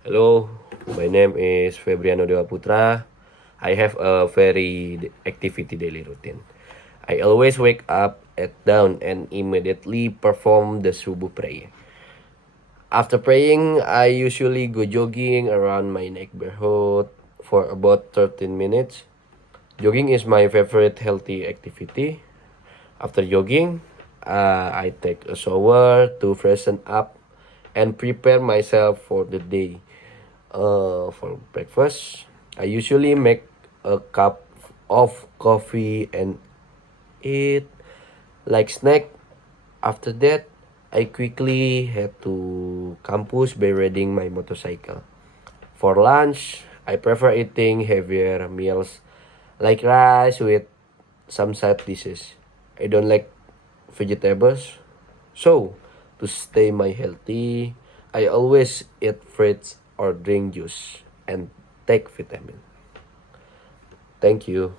Hello, my name is Febriano Dewa Putra. I have a very activity daily routine. I always wake up at dawn and immediately perform the subuh prayer. After praying, I usually go jogging around my neighborhood for about 13 minutes. Jogging is my favorite healthy activity. After jogging, I take a shower to freshen up and prepare myself for the day. For breakfast, I usually make a cup of coffee and eat like snack. After that, I quickly head to campus by riding my motorcycle. For lunch, I prefer eating heavier meals like rice with some side dishes. I don't like vegetables. So, to stay my healthy, I always eat fruits or drink juice and take vitamin. Thank you.